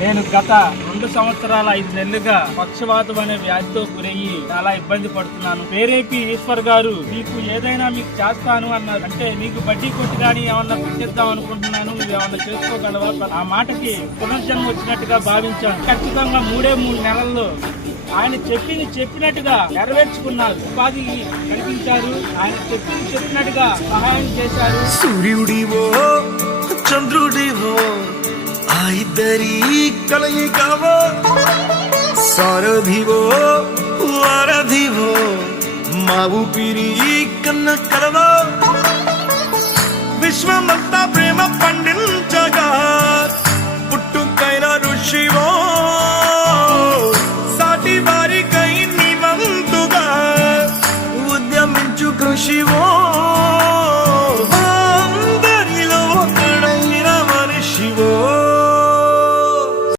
నేను గత 2 సంవత్సరాల 5 నెలలుగా పక్షవాతం అనే వ్యాధితో గురయ్యి చాలా ఇబ్బంది పడుతున్నాను. పేరేపి ఈశ్వర్ గారు మీకు ఏదైనా మీకు చేస్తాను అన్నారు. అంటే నీకు బడ్డీ కొట్టి కానీ ఏమన్నా పెట్టిద్దాం అనుకుంటున్నాను, నువ్వు ఏమన్నా చేసుకోగలవా? ఆ మాటకి పునర్జన్మ వచ్చినట్టుగా భావించాను. ఖచ్చితంగా 3 నెలల్లో ఆయన చెప్పినట్టుగా నెరవేర్చుకున్నారు. ఉపాధి కల్పించారు. ఆయన చెప్పినట్టుగా సహాయం చేశారు. సూర్యుడివో చంద్రుడివో ఆ ఇద్దరి కలయికవో, సారథివో వారధివో మా ఊపిరి కన్న కలవో, విశ్వమంతా ప్రేమ పండించగా పుట్టుకైన ఋషివో